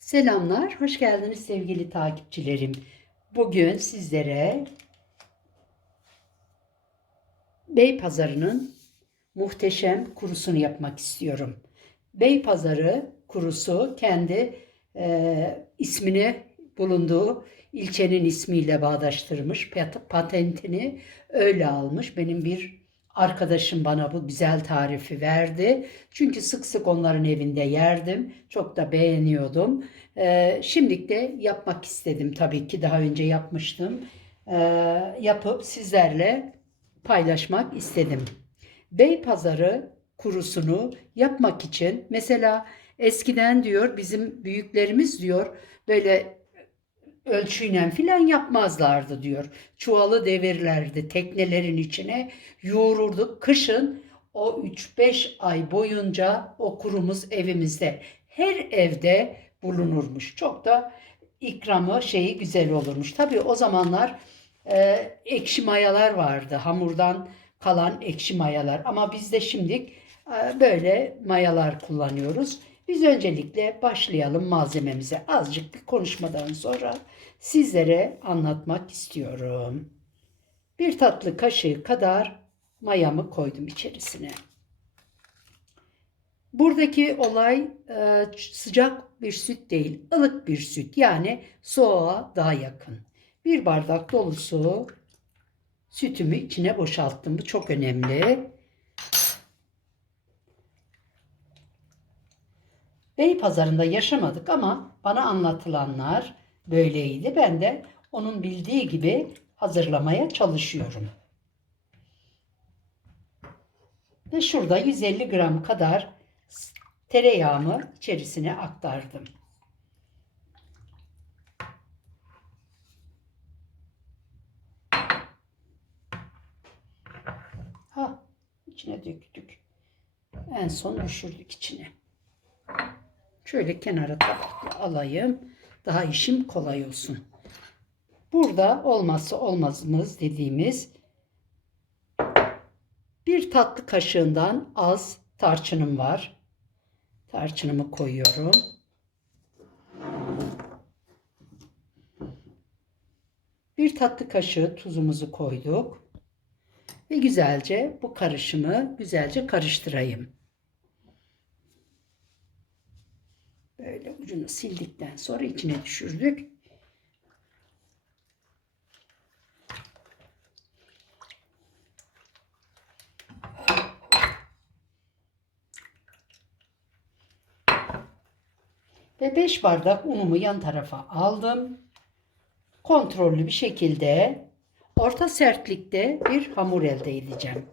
Selamlar, hoş geldiniz sevgili takipçilerim. Bugün sizlere Beypazarı'nın muhteşem kurusunu yapmak istiyorum. Beypazarı kurusu kendi ismini bulunduğu ilçenin ismiyle bağdaştırmış, patentini öyle almış. Benim bir arkadaşım bana bu güzel tarifi verdi. Çünkü sık sık onların evinde yerdim. Çok da beğeniyordum. Şimdilik de yapmak istedim tabii ki. Daha önce yapmıştım. Yapıp sizlerle paylaşmak istedim. Beypazarı kurusunu yapmak için mesela eskiden diyor bizim büyüklerimiz diyor böyle ölçüyle filan yapmazlardı diyor. Çuvalı devirlerdi teknelerin içine yoğururduk. Kışın o 3-5 ay boyunca o kurumuz evimizde her evde bulunurmuş. Çok da ikramı şeyi güzel olurmuş. Tabii o zamanlar ekşi mayalar vardı. Hamurdan kalan ekşi mayalar. Ama biz de şimdi böyle mayalar kullanıyoruz. Biz öncelikle başlayalım malzememize. Azıcık bir konuşmadan sonra sizlere anlatmak istiyorum. Bir tatlı kaşığı kadar mayamı koydum içerisine. Buradaki olay sıcak bir süt değil, ılık bir süt. Yani soğuğa daha yakın. Bir bardak dolusu sütümü içine boşalttım. Bu çok önemli. Beypazarı'nda yaşamadık ama bana anlatılanlar böyleydi. Ben de onun bildiği gibi hazırlamaya çalışıyorum. Ve şurada 150 gram kadar tereyağımı içerisine aktardım. İçine döktük. En son düşürdük içine. Şöyle kenara tabakla alayım. Daha işim kolay olsun. Burada olmazsa olmazımız dediğimiz bir tatlı kaşığından az tarçınım var. Tarçınımı koyuyorum. Bir tatlı kaşığı tuzumuzu koyduk. Ve güzelce bu karışımı güzelce karıştırayım. Böyle ucunu sildikten sonra içine düşürdük. Ve 5 bardak unumu yan tarafa aldım. Kontrollü bir şekilde orta sertlikte bir hamur elde edeceğim.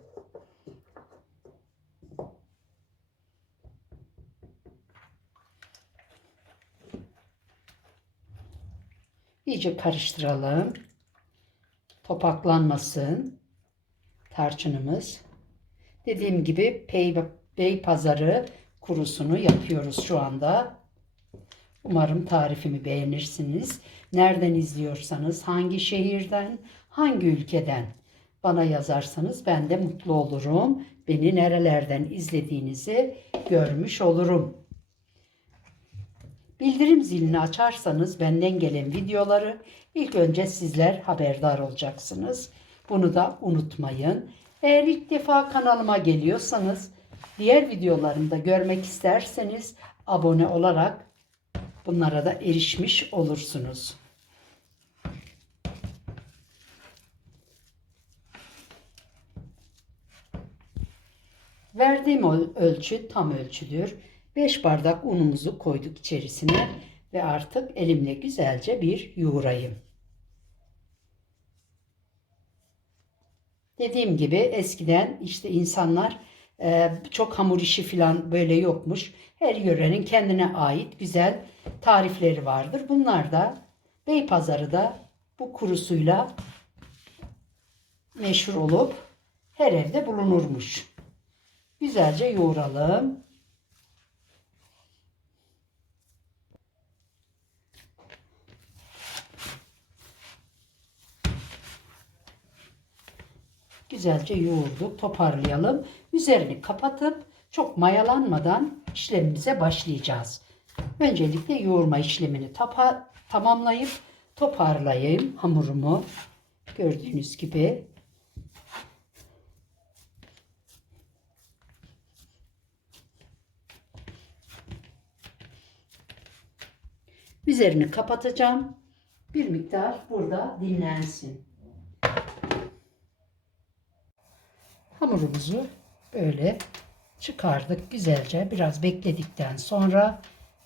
İyice karıştıralım. Topaklanmasın tarçınımız. Dediğim gibi Beypazarı kurusunu yapıyoruz şu anda. Umarım tarifimi beğenirsiniz. Nereden izliyorsanız, hangi şehirden, hangi ülkeden bana yazarsanız ben de mutlu olurum. Beni nerelerden izlediğinizi görmüş olurum. Bildirim zilini açarsanız benden gelen videoları ilk önce sizler haberdar olacaksınız. Bunu da unutmayın. Eğer ilk defa kanalıma geliyorsanız, diğer videolarımı da görmek isterseniz abone olarak bunlara da erişmiş olursunuz. Verdiğim ölçü tam ölçüdür. 5 bardak unumuzu koyduk içerisine ve artık elimle güzelce bir yoğurayım. Dediğim gibi eskiden işte insanlar çok hamur işi falan böyle yokmuş. Her yörenin kendine ait güzel tarifleri vardır. Bunlar da Beypazarı'da bu kurusuyla meşhur olup her evde bulunurmuş. Güzelce yoğuralım. Güzelce yoğurduk. Toparlayalım. Üzerini kapatıp çok mayalanmadan işlemimize başlayacağız. Öncelikle yoğurma işlemini tamamlayıp toparlayayım hamurumu. Gördüğünüz gibi. Üzerini kapatacağım. Bir miktar burada dinlensin. Hamurumuzu böyle çıkardık güzelce. Biraz bekledikten sonra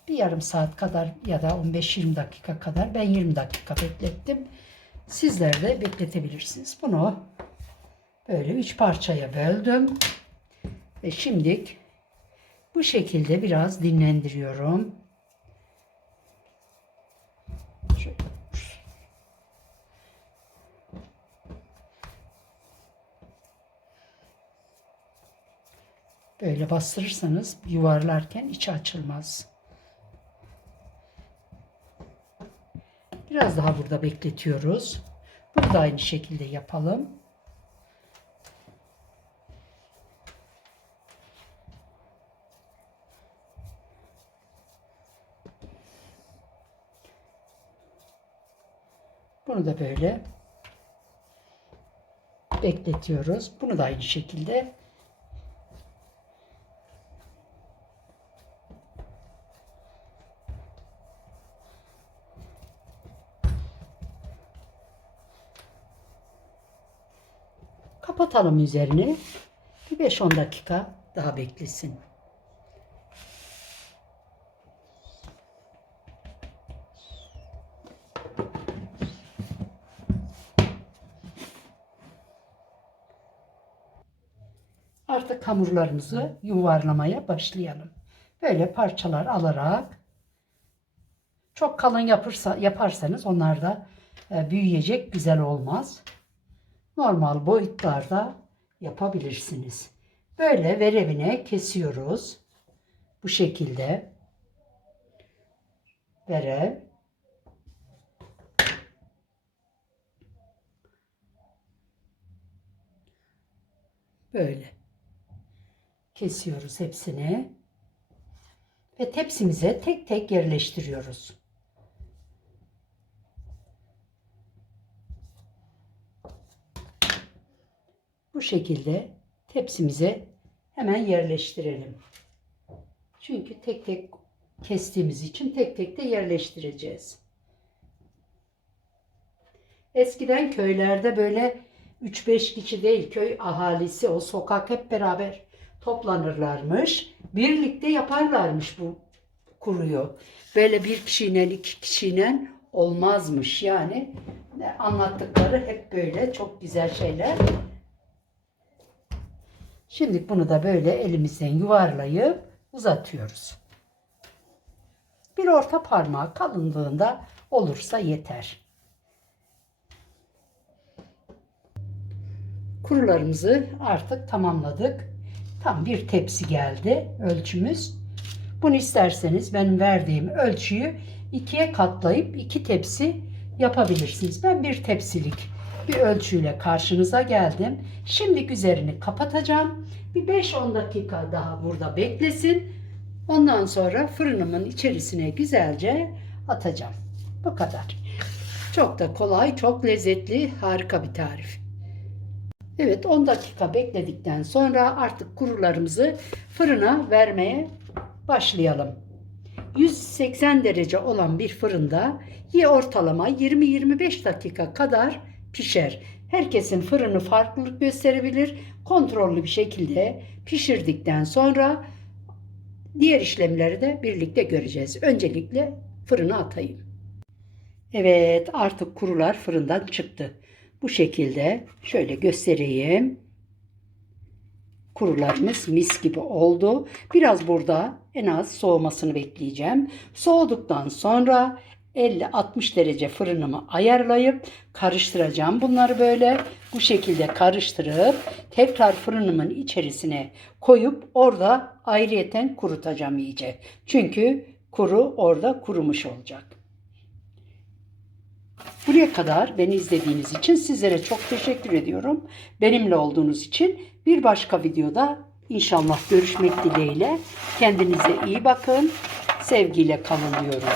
bir yarım saat kadar ya da 15-20 dakika kadar, ben 20 dakika beklettim. Sizler de bekletebilirsiniz. Bunu böyle 3 parçaya böldüm. Ve şimdi bu şekilde biraz dinlendiriyorum. Böyle bastırırsanız yuvarlarken içi açılmaz. Biraz daha burada bekletiyoruz. Bunu da aynı şekilde yapalım. Bunu da böyle bekletiyoruz. Bunu da aynı şekilde. Kapatalım üzerini. Bir 5-10 dakika daha beklesin. Artık hamurlarımızı yuvarlamaya başlayalım. Böyle parçalar alarak, çok kalın yaparsanız onlar da büyüyecek, güzel olmaz. Normal boyutlarda yapabilirsiniz. Böyle verevine kesiyoruz. Bu şekilde verev. Böyle kesiyoruz hepsini ve tepsimize tek tek yerleştiriyoruz. Bu şekilde tepsimize hemen yerleştirelim. Çünkü tek tek kestiğimiz için tek tek de yerleştireceğiz. Eskiden köylerde böyle 3-5 kişi değil, köy ahalisi, o sokak hep beraber toplanırlarmış. Birlikte yaparlarmış bu kuruyu. Böyle bir kişiyle 2 kişiyle olmazmış. Yani anlattıkları hep böyle çok güzel şeyler. Şimdi bunu da böyle elimizden yuvarlayıp uzatıyoruz. Bir orta parmağı kalınlığında olursa yeter. Kurularımızı artık tamamladık. Tam bir tepsi geldi ölçümüz. Bunu isterseniz benim verdiğim ölçüyü 2'ye katlayıp 2 tepsi yapabilirsiniz. Ben bir tepsilik bir ölçüyle karşınıza geldim. Şimdi üzerini kapatacağım. Bir 5-10 dakika daha burada beklesin. Ondan sonra fırınımın içerisine güzelce atacağım. Bu kadar. Çok da kolay, çok lezzetli, harika bir tarif. Evet, 10 dakika bekledikten sonra artık kurularımızı fırına vermeye başlayalım. 180 derece olan bir fırında ortalama 20-25 dakika kadar pişer. Herkesin fırını farklılık gösterebilir. Kontrollü bir şekilde pişirdikten sonra diğer işlemleri de birlikte göreceğiz. Öncelikle fırına atayım. Evet, artık kurular fırından çıktı. Bu şekilde şöyle göstereyim. Kurularımız mis gibi oldu. Biraz burada en az soğumasını bekleyeceğim. Soğuduktan sonra 50-60 derece fırınımı ayarlayıp karıştıracağım. Bunları böyle bu şekilde karıştırıp tekrar fırınımın içerisine koyup orada ayrıyeten kurutacağım iyice. Çünkü kuru orada kurumuş olacak. Buraya kadar beni izlediğiniz için sizlere çok teşekkür ediyorum. Benimle olduğunuz için bir başka videoda inşallah görüşmek dileğiyle. Kendinize iyi bakın. Sevgiyle kalın diyorum.